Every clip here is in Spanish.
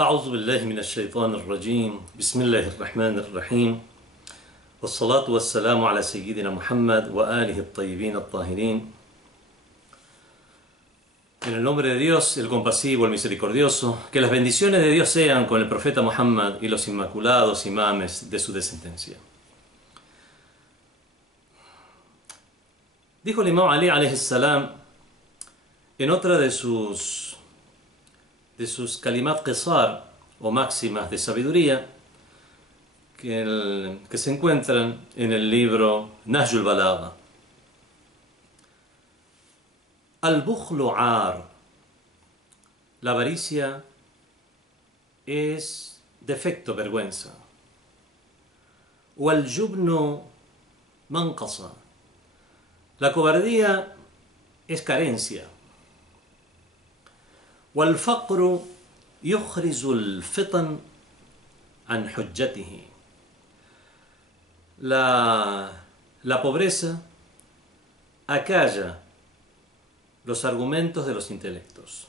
أعوذ بالله من الشيطان الرجيم بسم الله الرحمن الرحيم والصلاة والسلام على سيدنا Muhammad وآله الطيبين الطاهرين. En el nombre de Dios, el compasivo, el misericordioso, que las bendiciones de Dios sean con el profeta Muhammad y los inmaculados imames de su descendencia. Dijo el imam Ali alayhi salam en otra de sus kalimat qisar o máximas de sabiduría que se encuentran en el libro Nahjul Balagha: Al-bukhlu ar, la avaricia es defecto, vergüenza. Wal-jubnu manqasa, la cobardía es carencia. Wal-faqru yukhrizu al-fitan an hujjatihi, la pobreza acalla los argumentos de los intelectos.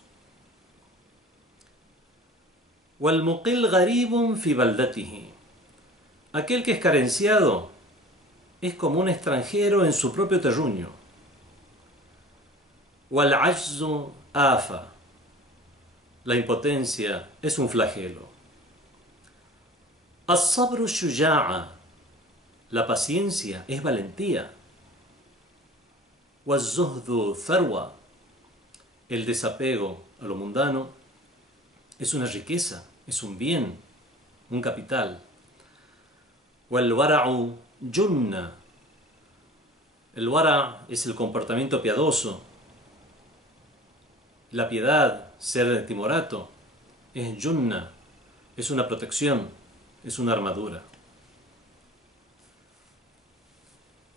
Wal-muqil gharibun fi baldatihi, aquel que es carenciado es como un extranjero en su propio terruño. Wal-ajzu afa, la impotencia es un flagelo. As-sabru shuja'a, la paciencia es valentía. Waz-zuhdu tharwa, el desapego a lo mundano es una riqueza, es un bien, un capital. Wal-wara'u junna, el wara' es el comportamiento piadoso. La piedad, ser timorato, es junna, es una protección, es una armadura.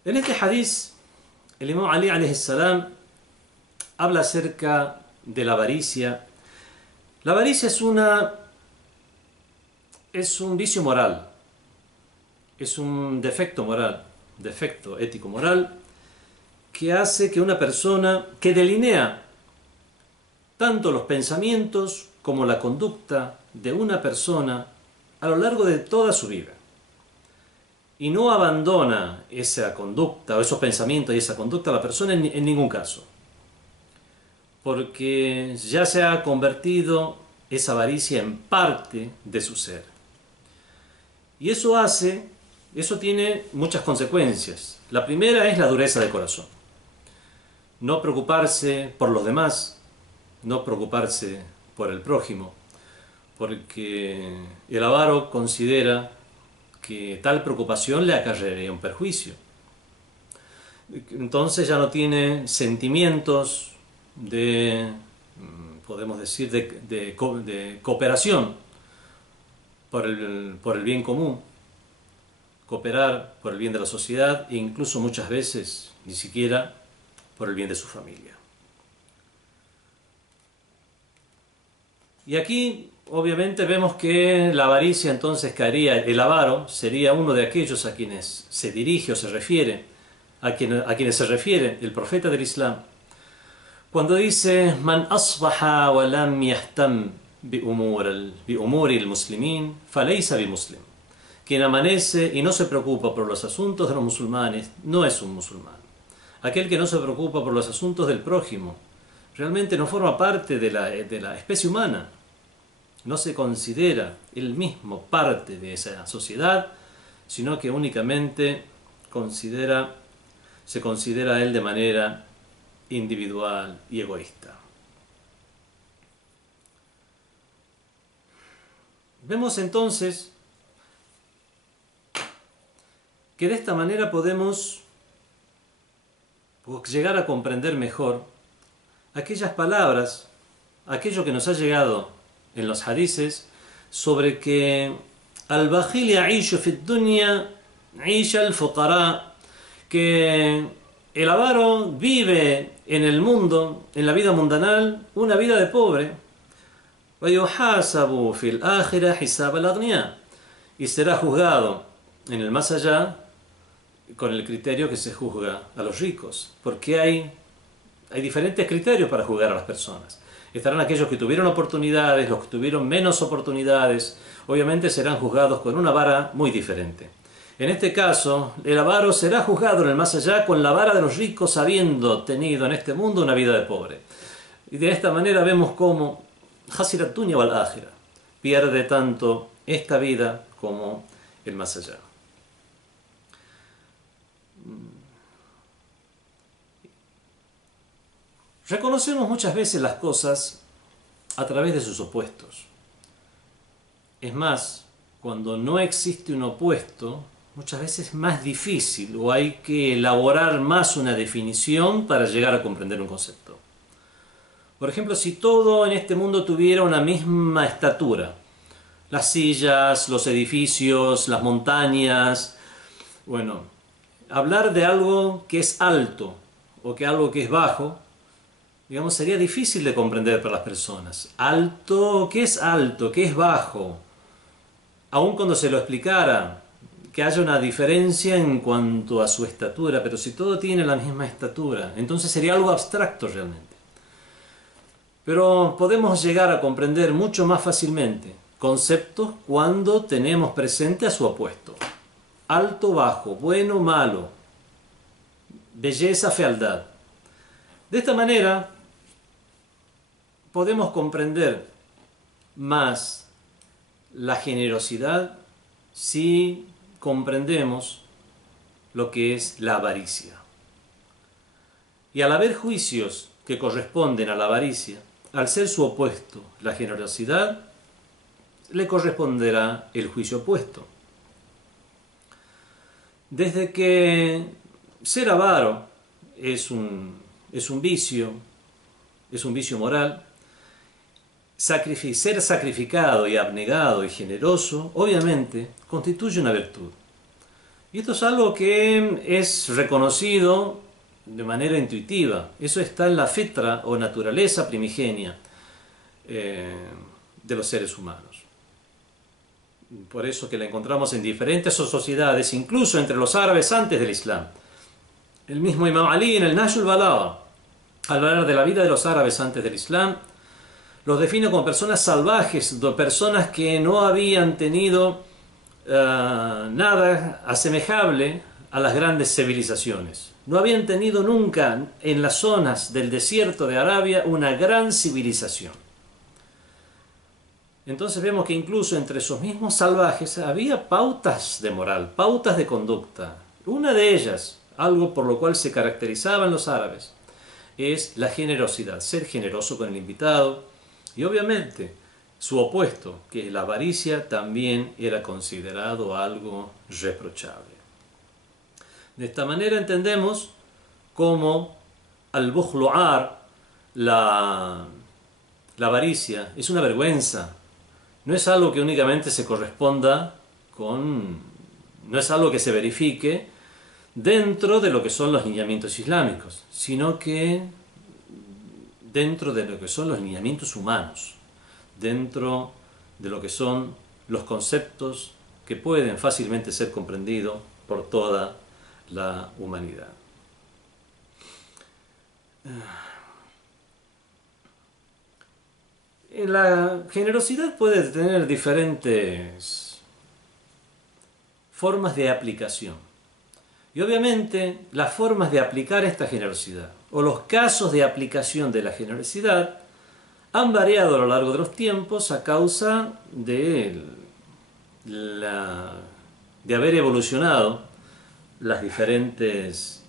En este hadiz, el imam Ali alayhi salam habla acerca de la avaricia. La avaricia es un vicio moral, es un defecto moral, defecto ético-moral, que hace que una persona, que delinea tanto los pensamientos como la conducta de una persona a lo largo de toda su vida, y no abandona esa conducta o esos pensamientos y esa conducta a la persona en ningún caso, porque ya se ha convertido esa avaricia en parte de su ser. Y eso tiene muchas consecuencias. La primera es la dureza del corazón. No preocuparse por los demás, no preocuparse por el prójimo, porque el avaro considera que tal preocupación le acarrearía un perjuicio. Entonces ya no tiene sentimientos podemos decir, de cooperación por el bien común, cooperar por el bien de la sociedad e incluso muchas veces ni siquiera por el bien de su familia. Y aquí obviamente vemos que la avaricia entonces caería, el avaro sería uno de aquellos a quienes se dirige o se refiere, a quienes se refiere el profeta del Islam, cuando dice: Man asbaha wa lam yahtam bi umuri al-muslimin falaysa bi muslim. Quien amanece y no se preocupa por los asuntos de los musulmanes no es un musulmán. Aquel que no se preocupa por los asuntos del prójimo realmente no forma parte de la especie humana. No se considera él mismo parte de esa sociedad, sino que únicamente se considera a él de manera individual y egoísta. Vemos entonces que de esta manera podemos llegar a comprender mejor aquellas palabras, aquello que nos ha llegado en los hadices sobre que al-bakhil ya'ishu fi ad-dunya 'isha al-fuqara, que el avaro vive en el mundo, en la vida mundanal, una vida de pobre. Wa yuhasabu fi al-akhirah hisab al-aghniya, y será juzgado en el más allá con el criterio que se juzga a los ricos, porque hay diferentes criterios para juzgar a las personas. Estarán aquellos que tuvieron oportunidades, los que tuvieron menos oportunidades. Obviamente serán juzgados con una vara muy diferente. En este caso, el avaro será juzgado en el más allá con la vara de los ricos, habiendo tenido en este mundo una vida de pobre. Y de esta manera vemos cómo Hasirat Dunya wal Akhirah pierde tanto esta vida como el más allá. Reconocemos muchas veces las cosas a través de sus opuestos. Es más, cuando no existe un opuesto, muchas veces es más difícil o hay que elaborar más una definición para llegar a comprender un concepto. Por ejemplo, si todo en este mundo tuviera una misma estatura, las sillas, los edificios, las montañas, bueno, hablar de algo que es alto o que algo que es bajo, digamos, sería difícil de comprender para las personas. Alto, ¿qué es alto? ¿Qué es bajo? Aun cuando se lo explicara, que haya una diferencia en cuanto a su estatura, pero si todo tiene la misma estatura, entonces sería algo abstracto realmente. Pero podemos llegar a comprender mucho más fácilmente conceptos cuando tenemos presente a su opuesto. Alto, bajo, bueno, malo, belleza, fealdad. De esta manera podemos comprender más la generosidad si comprendemos lo que es la avaricia. Y al haber juicios que corresponden a la avaricia, al ser su opuesto la generosidad, le corresponderá el juicio opuesto. Desde que ser avaro es un vicio moral, ser sacrificado y abnegado y generoso, obviamente, constituye una virtud. Y esto es algo que es reconocido de manera intuitiva. Eso está en la fitra o naturaleza primigenia de los seres humanos. Por eso que la encontramos en diferentes sociedades, incluso entre los árabes antes del Islam. El mismo Imam Ali en el Nahj al-Balagha, al hablar de la vida de los árabes antes del Islam, los define como personas salvajes, personas que no habían tenido nada asemejable a las grandes civilizaciones. No habían tenido nunca en las zonas del desierto de Arabia una gran civilización. Entonces vemos que incluso entre esos mismos salvajes había pautas de moral, pautas de conducta. Una de ellas, algo por lo cual se caracterizaban los árabes, es la generosidad, ser generoso con el invitado. Y obviamente su opuesto, que es la avaricia, también era considerado algo reprochable. De esta manera entendemos cómo al-bukhlu'ar, la avaricia, es una vergüenza. No es algo que únicamente se corresponda con... no es algo que se verifique dentro de lo que son los lineamientos islámicos, sino que dentro de lo que son los lineamientos humanos, dentro de lo que son los conceptos que pueden fácilmente ser comprendidos por toda la humanidad. La generosidad puede tener diferentes formas de aplicación. Y obviamente las formas de aplicar esta generosidad o los casos de aplicación de la generosidad han variado a lo largo de los tiempos a causa de haber evolucionado las diferentes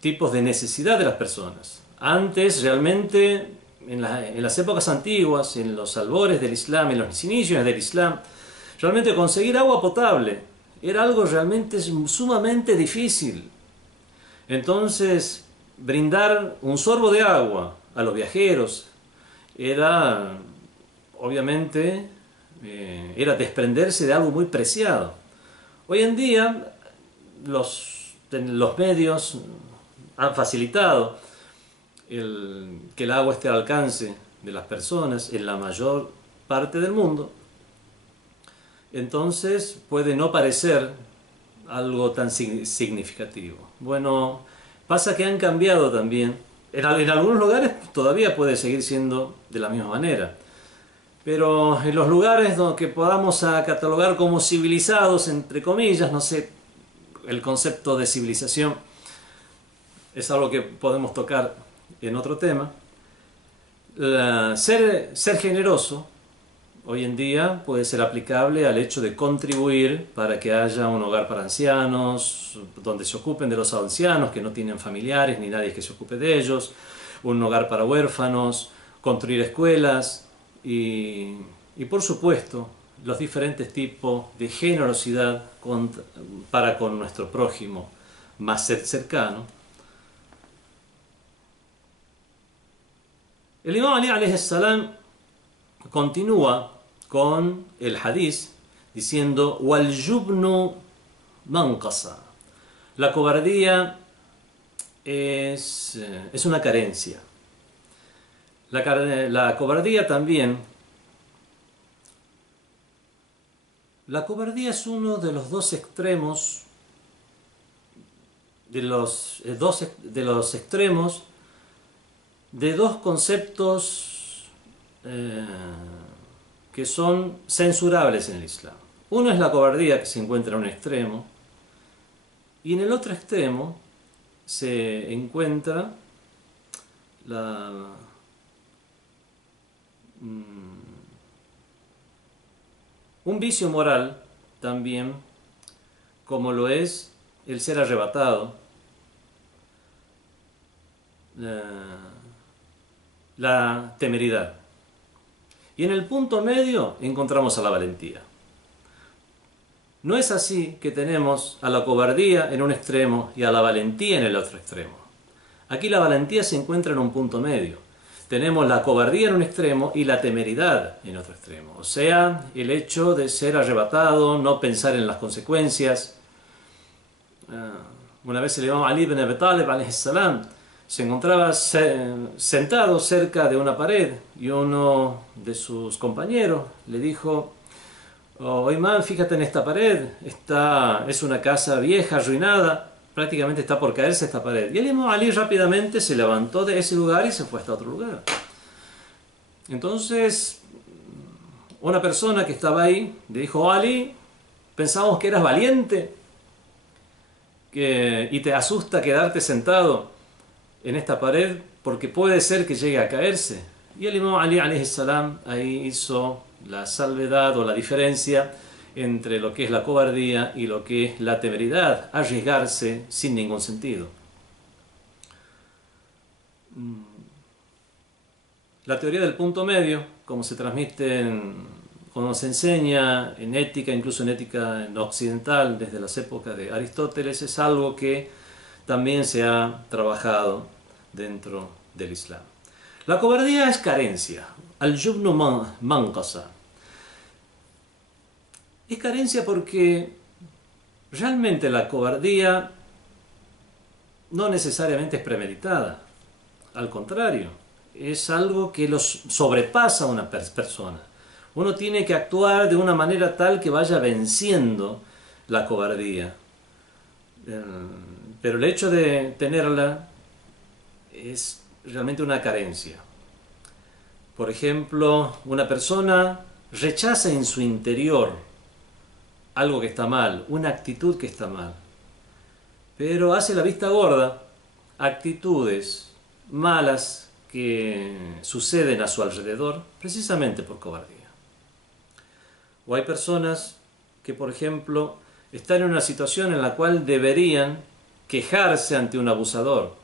tipos de necesidad de las personas. Antes realmente, en las épocas antiguas, en los albores del Islam, en los inicios del Islam, realmente conseguir agua potable era algo realmente sumamente difícil. Entonces, brindar un sorbo de agua a los viajeros era, obviamente, era desprenderse de algo muy preciado. Hoy en día, los medios han facilitado que el agua esté al alcance de las personas en la mayor parte del mundo. Entonces puede no parecer algo tan significativo. Bueno, pasa que han cambiado también En algunos lugares todavía puede seguir siendo de la misma manera. Pero en los lugares que podamos catalogar como civilizados, entre comillas, no sé, el concepto de civilización es algo que podemos tocar en otro tema. Ser generoso hoy en día puede ser aplicable al hecho de contribuir para que haya un hogar para ancianos, donde se ocupen de los ancianos que no tienen familiares ni nadie que se ocupe de ellos, un hogar para huérfanos, construir escuelas y por supuesto los diferentes tipos de generosidad para con nuestro prójimo más cercano. El Imam Ali alayhi salam continúa con el hadiz diciendo wal jubnu manqasa. La cobardía es una carencia. La cobardía también. La cobardía es uno de los dos extremos de los extremos de dos conceptos que son censurables en el Islam. Uno es la cobardía, que se encuentra en un extremo, y en el otro extremo se encuentra un vicio moral también, como lo es el ser arrebatado, la temeridad. Y en el punto medio encontramos a la valentía. No es así que tenemos a la cobardía en un extremo y a la valentía en el otro extremo. Aquí la valentía se encuentra en un punto medio. Tenemos la cobardía en un extremo y la temeridad en otro extremo. O sea, el hecho de ser arrebatado, no pensar en las consecuencias. Una vez el Imam Ali ibn Abi Talib alayhi salam se encontraba sentado cerca de una pared y uno de sus compañeros le dijo: "Oh, Imam, fíjate en esta pared, es una casa vieja, arruinada, prácticamente está por caerse esta pared". Y el Imam Ali rápidamente se levantó de ese lugar y se fue hasta otro lugar. Entonces, una persona que estaba ahí le dijo: "Oh, Ali, pensábamos que eras valiente y te asusta quedarte sentado en esta pared porque puede ser que llegue a caerse". Y el Imam Ali alayhi salam ahí hizo la salvedad o la diferencia entre lo que es la cobardía y lo que es la temeridad, arriesgarse sin ningún sentido. La teoría del punto medio, como se transmite como se enseña en ética, incluso en ética occidental desde las épocas de Aristóteles, es algo que también se ha trabajado dentro del Islam. La cobardía es carencia, al-jubnu manqasa. Es carencia porque realmente la cobardía no necesariamente es premeditada. Al contrario, es algo que los sobrepasa a una persona. Uno tiene que actuar de una manera tal que vaya venciendo la cobardía. Pero el hecho de tenerla es realmente una carencia. Por ejemplo, una persona rechaza en su interior algo que está mal, una actitud que está mal, pero hace la vista gorda actitudes malas que suceden a su alrededor precisamente por cobardía. O hay personas que, por ejemplo, están en una situación en la cual deberían quejarse ante un abusador,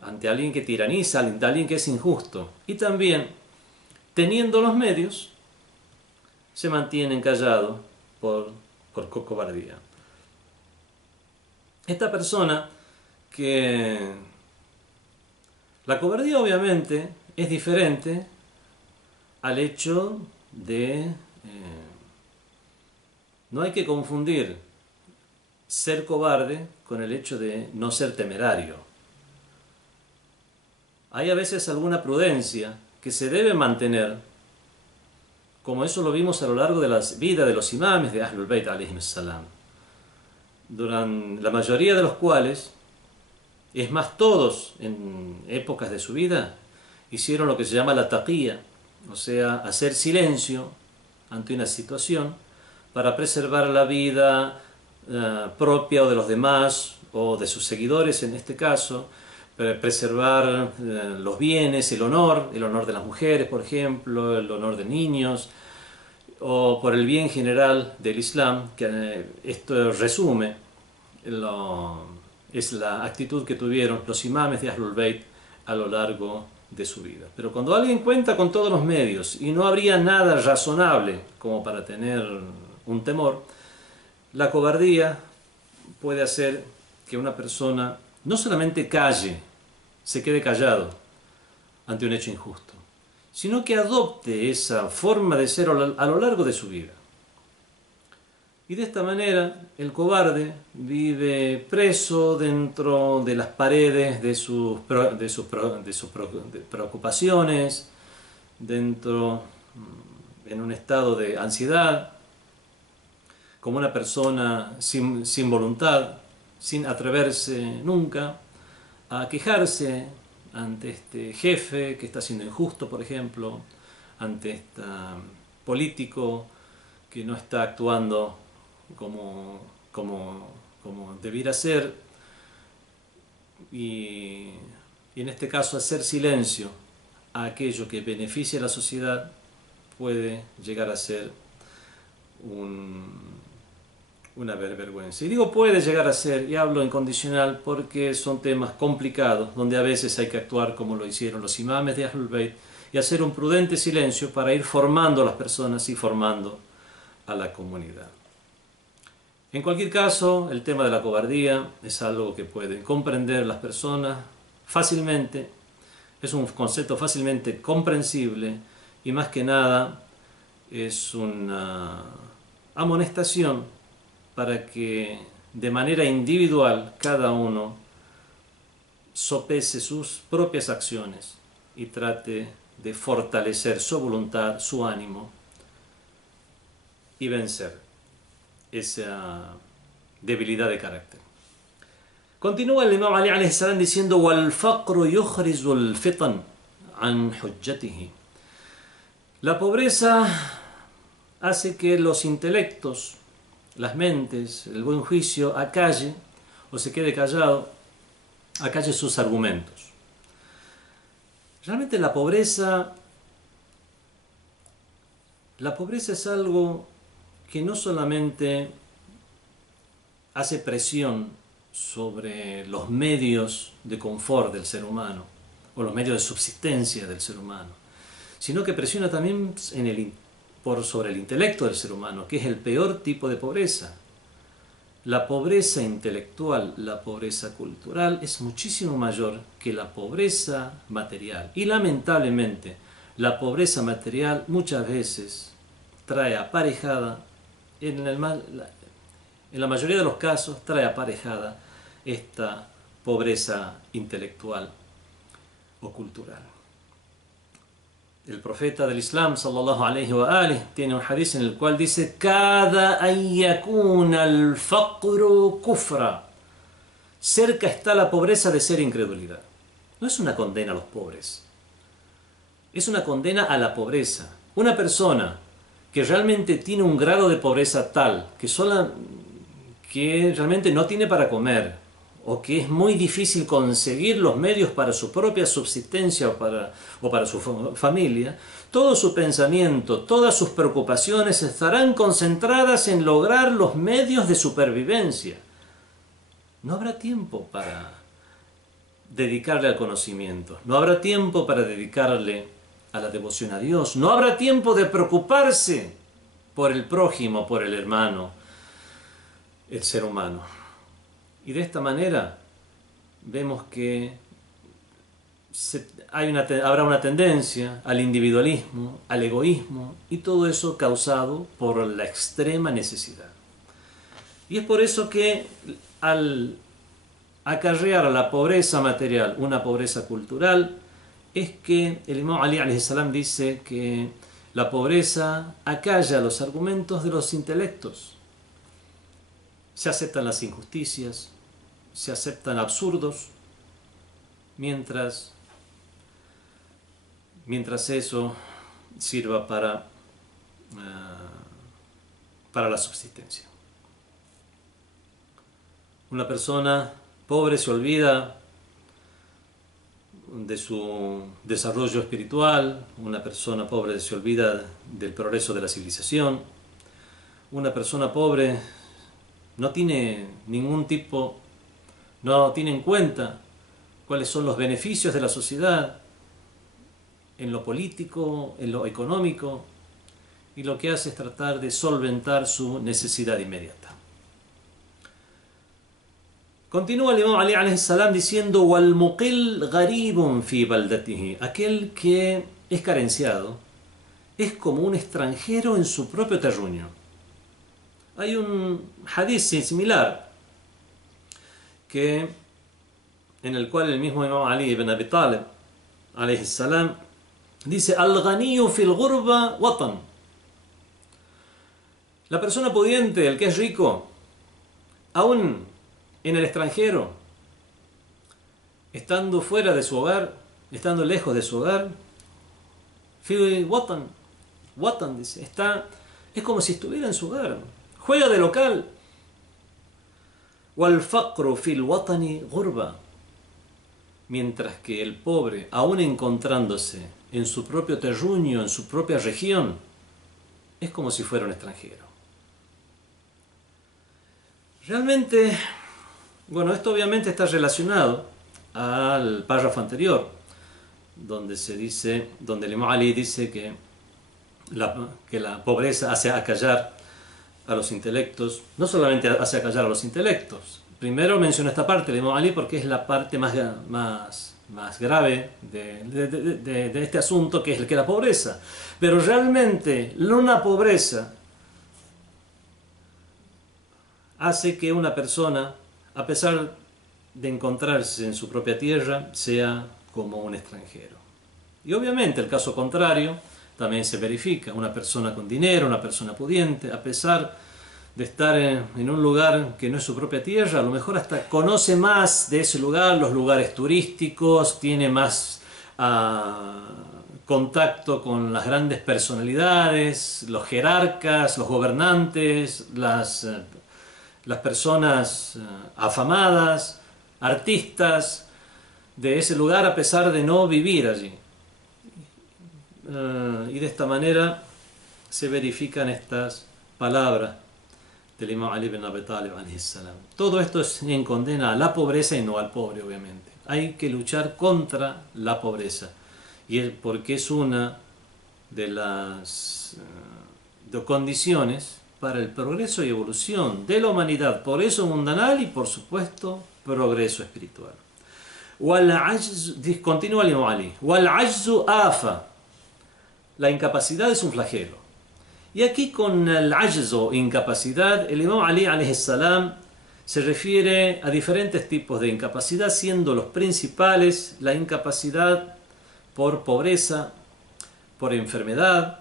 ante alguien que tiraniza, ante alguien que es injusto, y también, teniendo los medios, se mantienen callados por cobardía. Esta persona que... La cobardía obviamente es diferente al hecho de... no hay que confundir ser cobarde con el hecho de no ser temerario. Hay a veces alguna prudencia que se debe mantener, como eso lo vimos a lo largo de la vida de los imames de Ahlul Bayt alayhim salam, durante la mayoría de los cuales Es más, todos en épocas de su vida hicieron lo que se llama la taqiyya, o sea, hacer silencio ante una situación para preservar la vida propia o de los demás o de sus seguidores en este caso, para preservar los bienes, el honor de las mujeres, por ejemplo, el honor de niños, o por el bien general del Islam, que esto resume, es la actitud que tuvieron los imames de Ahlul Bayt a lo largo de su vida. Pero cuando alguien cuenta con todos los medios y no habría nada razonable como para tener un temor, la cobardía puede hacer que una persona no solamente calle, se quede callado ante un hecho injusto, sino que adopte esa forma de ser a lo largo de su vida. Y de esta manera el cobarde vive preso dentro de las paredes de sus preocupaciones, en un estado de ansiedad, como una persona sin voluntad, sin atreverse nunca a quejarse ante este jefe que está siendo injusto, por ejemplo, ante este político que no está actuando como debiera ser, y en este caso hacer silencio a aquello que beneficia a la sociedad puede llegar a ser una vergüenza. Y digo puede llegar a ser, y hablo en condicional porque son temas complicados, donde a veces hay que actuar como lo hicieron los imames de Ahlul Bayt y hacer un prudente silencio para ir formando a las personas y formando a la comunidad. En cualquier caso, el tema de la cobardía es algo que pueden comprender las personas fácilmente, es un concepto fácilmente comprensible y más que nada es una amonestación para que de manera individual cada uno sopese sus propias acciones y trate de fortalecer su voluntad, su ánimo y vencer esa debilidad de carácter. Continúa el Imam Ali alayhi salam diciendo: "Wal-faqru yukhrizu al-fitan an hujjatihi". La pobreza hace que los intelectos, las mentes, el buen juicio acalle o se quede callado, acalle sus argumentos. Realmente la pobreza es algo que no solamente hace presión sobre los medios de confort del ser humano o los medios de subsistencia del ser humano, sino que presiona también sobre el intelecto del ser humano, que es el peor tipo de pobreza. La pobreza intelectual, la pobreza cultural es muchísimo mayor que la pobreza material. Y lamentablemente, la pobreza material muchas veces trae aparejada, en la mayoría de los casos, trae aparejada esta pobreza intelectual o cultural. El profeta del Islam, sallallahu alayhi wa alihi, tiene un hadith en el cual dice: "Kada an yakuna al-faqru kufra". Cerca está la pobreza de ser incredulidad. No es una condena a los pobres, es una condena a la pobreza. Una persona que realmente tiene un grado de pobreza tal que realmente no tiene para comer, o que es muy difícil conseguir los medios para su propia subsistencia o para su familia, todo su pensamiento, todas sus preocupaciones estarán concentradas en lograr los medios de supervivencia. No habrá tiempo para dedicarle al conocimiento, no habrá tiempo para dedicarle a la devoción a Dios, no habrá tiempo de preocuparse por el prójimo, por el hermano, el ser humano. Y de esta manera vemos que habrá una tendencia al individualismo, al egoísmo, y todo eso causado por la extrema necesidad. Y es por eso que al acarrear a la pobreza material una pobreza cultural, es que el Imam Ali alayhi salam dice que la pobreza acalla los argumentos de los intelectos. Se aceptan las injusticias, se aceptan absurdos, mientras eso sirva para la subsistencia. Una persona pobre se olvida de su desarrollo espiritual, una persona pobre se olvida del progreso de la civilización, una persona pobre no tiene no tiene en cuenta cuáles son los beneficios de la sociedad en lo político, en lo económico, y lo que hace es tratar de solventar su necesidad inmediata. Continúa el Imam Ali alayhi salam diciendo: "Wal-muqil gharibun fi baldatihi", aquel que es carenciado es como un extranjero en su propio terruño. Hay un hadith similar en el cual el mismo Imam Ali ibn Abi Talib alayhi salam dice: "Al-ghaniyu fil ghurba watan", la persona pudiente, el que es rico, aún en el extranjero, estando fuera de su hogar, estando lejos de su hogar, fi watan dice, es como si estuviera en su hogar, juega de local. Wal faqru fil watani ghurba, mientras que el pobre, aún encontrándose en su propio terruño, en su propia región, es como si fuera un extranjero. Realmente, bueno, esto obviamente está relacionado al párrafo anterior, donde el Imam Ali dice que la pobreza hace acallar a los intelectos. No solamente hace acallar a los intelectos. Primero menciono esta parte del Imam Ali porque es la parte más grave de este asunto, que es el que la pobreza. Pero realmente una pobreza hace que una persona, a pesar de encontrarse en su propia tierra, sea como un extranjero. Y obviamente el caso contrario también se verifica. Una persona con dinero, una persona pudiente, a pesar de estar en un lugar que no es su propia tierra, a lo mejor hasta conoce más de ese lugar, los lugares turísticos, tiene más contacto con las grandes personalidades, los jerarcas, los gobernantes, las personas afamadas, artistas de ese lugar, a pesar de no vivir allí. Y de esta manera se verifican estas palabras del Imam Ali ibn Abi Talib alayhi salam. Todo esto es en condena a la pobreza y no al pobre, obviamente. Hay que luchar contra la pobreza, porque es una de las condiciones para el progreso y evolución de la humanidad, progreso mundanal y, por supuesto, progreso espiritual. Continúa el Imam Ali: "Wal ajzu afa", la incapacidad es un flagelo. Y aquí con el ajzo, incapacidad, el Imam Ali alayhi salam se refiere a diferentes tipos de incapacidad, siendo los principales la incapacidad por pobreza, por enfermedad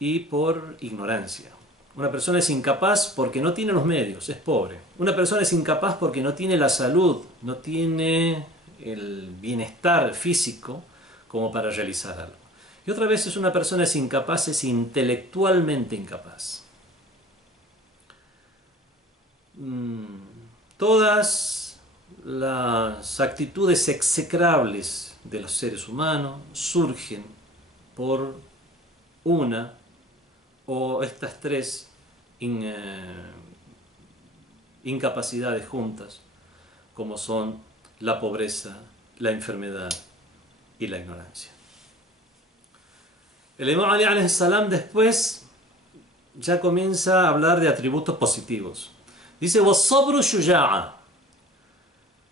y por ignorancia. Una persona es incapaz porque no tiene los medios, es pobre. Una persona es incapaz porque no tiene la salud, no tiene el bienestar físico como para realizar algo. Y otra vez una persona es incapaz, es intelectualmente incapaz. Todas las actitudes execrables de los seres humanos surgen por una o estas tres incapacidades juntas, como son la pobreza, la enfermedad y la ignorancia. El Imam Ali alayhi salam después ya comienza a hablar de atributos positivos. Dice: "Was-sabru shuja'a",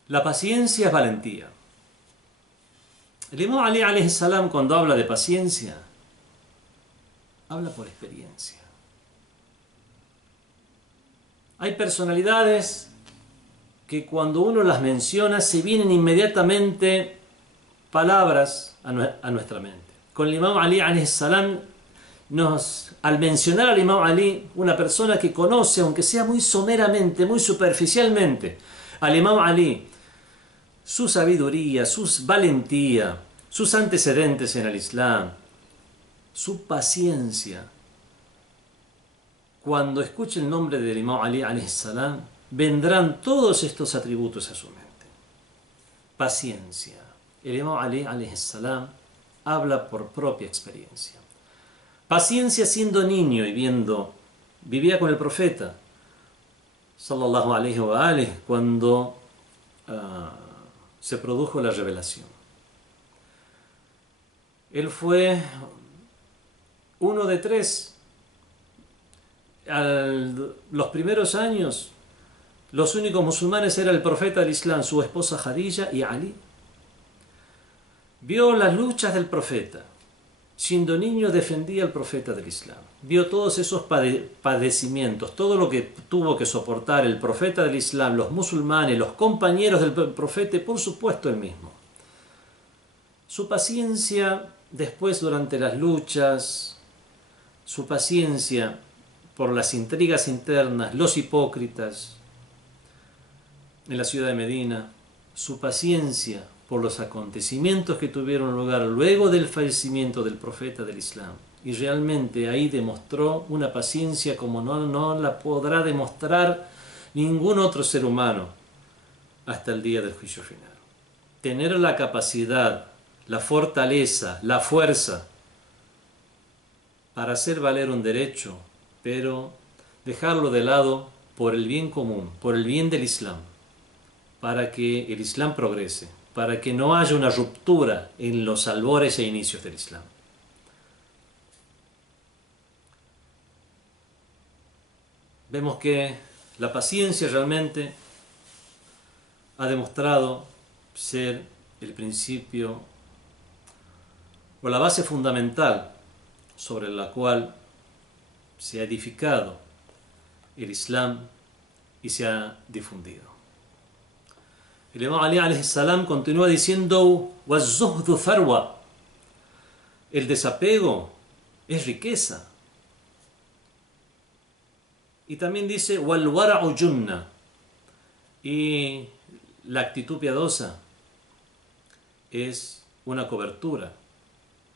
la paciencia es valentía. El Imam Ali alayhi salam, cuando habla de paciencia, habla por experiencia. Hay personalidades que cuando uno las menciona se vienen inmediatamente palabras a nuestra mente. Con el Imam Ali alayhi salam, al mencionar al Imam Ali, una persona que conoce, aunque sea muy someramente, muy superficialmente, al Imam Ali, su sabiduría, su valentía, sus antecedentes en el Islam, su paciencia. Cuando escuche el nombre del Imam Ali alayhi salam, vendrán todos estos atributos a su mente. Paciencia. El Imam Ali alayhi salam habla por propia experiencia. Paciencia siendo niño y vivía con el profeta sallallahu alayhi wa alihi cuando se produjo la revelación. Él fue uno de tres. Los primeros años, los únicos musulmanes eran el profeta del Islam, su esposa Khadija y Ali. Vio las luchas del profeta. Siendo niño defendía al profeta del Islam. Vio todos esos padecimientos, todo lo que tuvo que soportar el profeta del Islam, los musulmanes, los compañeros del profeta y por supuesto él mismo. Su paciencia después durante las luchas, su paciencia por las intrigas internas, los hipócritas en la ciudad de Medina, su paciencia por los acontecimientos que tuvieron lugar luego del fallecimiento del profeta del Islam. Y realmente ahí demostró una paciencia como no la podrá demostrar ningún otro ser humano hasta el día del juicio final. Tener la capacidad, la fortaleza, la fuerza para hacer valer un derecho, pero dejarlo de lado por el bien común, por el bien del Islam, para que el Islam progrese, para que no haya una ruptura en los albores e inicios del Islam. Vemos que la paciencia realmente ha demostrado ser el principio o la base fundamental sobre la cual se ha edificado el Islam y se ha difundido. El Imam Ali alayhi salam continúa diciendo: "Waz-zuhdu tharwa", el desapego es riqueza. Y también dice: "Wal-wara'u junna", y la actitud piadosa es una cobertura,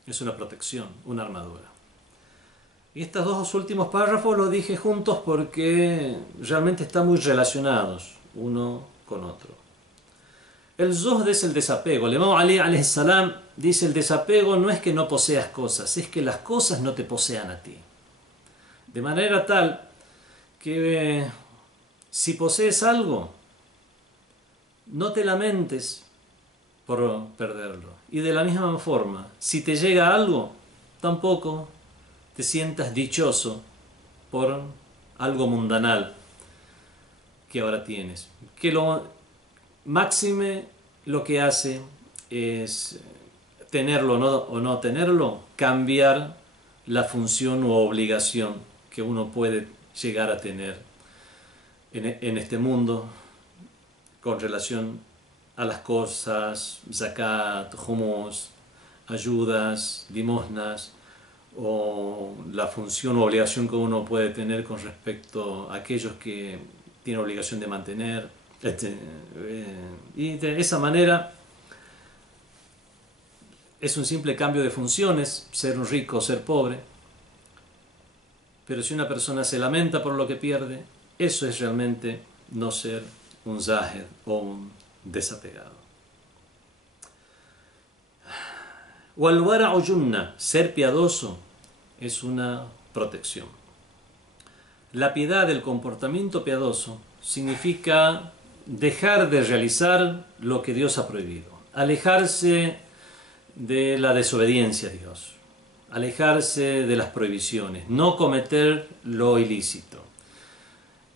es una protección, una armadura. Y estos dos últimos párrafos los dije juntos porque realmente están muy relacionados uno con otro. El zuhd es el desapego. El Imam Ali alayhi salam dice: el desapego no es que no poseas cosas, es que las cosas no te posean a ti. De manera tal que si posees algo, no te lamentes por perderlo. Y de la misma forma, si te llega algo, tampoco te sientas dichoso por algo mundanal que ahora tienes. Que lo máxime lo que hace es tenerlo o no tenerlo, cambiar la función u obligación que uno puede llegar a tener en este mundo con relación a las cosas, zakat, humus, ayudas, limosnas, o la función o obligación que uno puede tener con respecto a aquellos que tienen obligación de mantener. Y de esa manera es un simple cambio de funciones, ser un rico o ser pobre. Pero si una persona se lamenta por lo que pierde, eso es realmente no ser un zahid o un desapegado. Wal-wara'u junna, ser piadoso es una protección. La piedad, el comportamiento piadoso, significa dejar de realizar lo que Dios ha prohibido, alejarse de la desobediencia a Dios, alejarse de las prohibiciones, no cometer lo ilícito.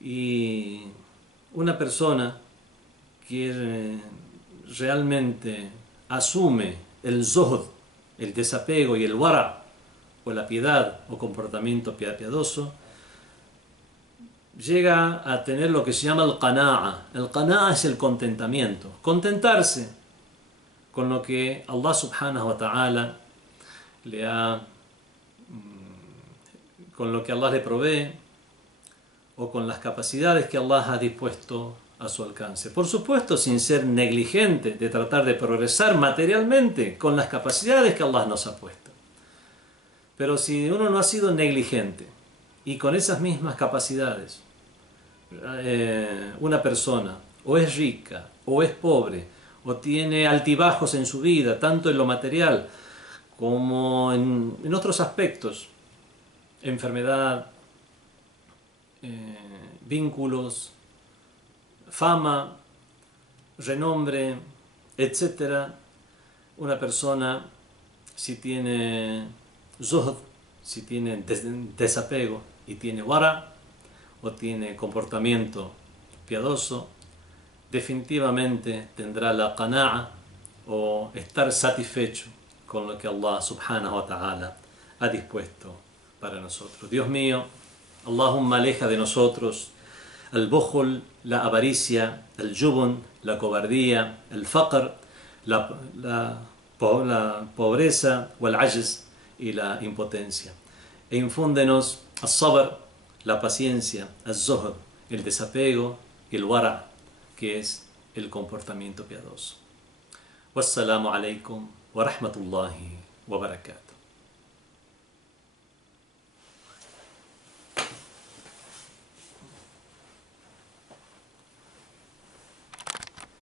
Y una persona que realmente asume el zuhd, el desapego, y el wara, o la piedad o comportamiento piadoso, llega a tener lo que se llama el qana'a. El qana'a es el contentamiento, contentarse con lo que Allah subhanahu wa ta'ala con lo que Allah le provee, o con las capacidades que Allah ha dispuesto a su alcance. Por supuesto, sin ser negligente de tratar de progresar materialmente con las capacidades que Allah nos ha puesto. Pero si uno no ha sido negligente y con esas mismas capacidades, una persona o es rica o es pobre o tiene altibajos en su vida, tanto en lo material como en otros aspectos, enfermedad, vínculos, fama, renombre, etc. Una persona, si tiene zuhd, si tiene desapego y tiene wara, o tiene comportamiento piadoso, definitivamente tendrá la qana'a, o estar satisfecho con lo que Allah subhanahu wa ta'ala ha dispuesto para nosotros. Dios mío, Allahumma aleja de nosotros el bukhul, la avaricia, el jubun, la cobardía, el faqr, la pobreza, o el ajz, y la impotencia. E infúndenos el sabr, la paciencia, el zuhd, el desapego, y el wara', que es el comportamiento piadoso. Wassalamu alaikum wa rahmatullahi wa barakatuh.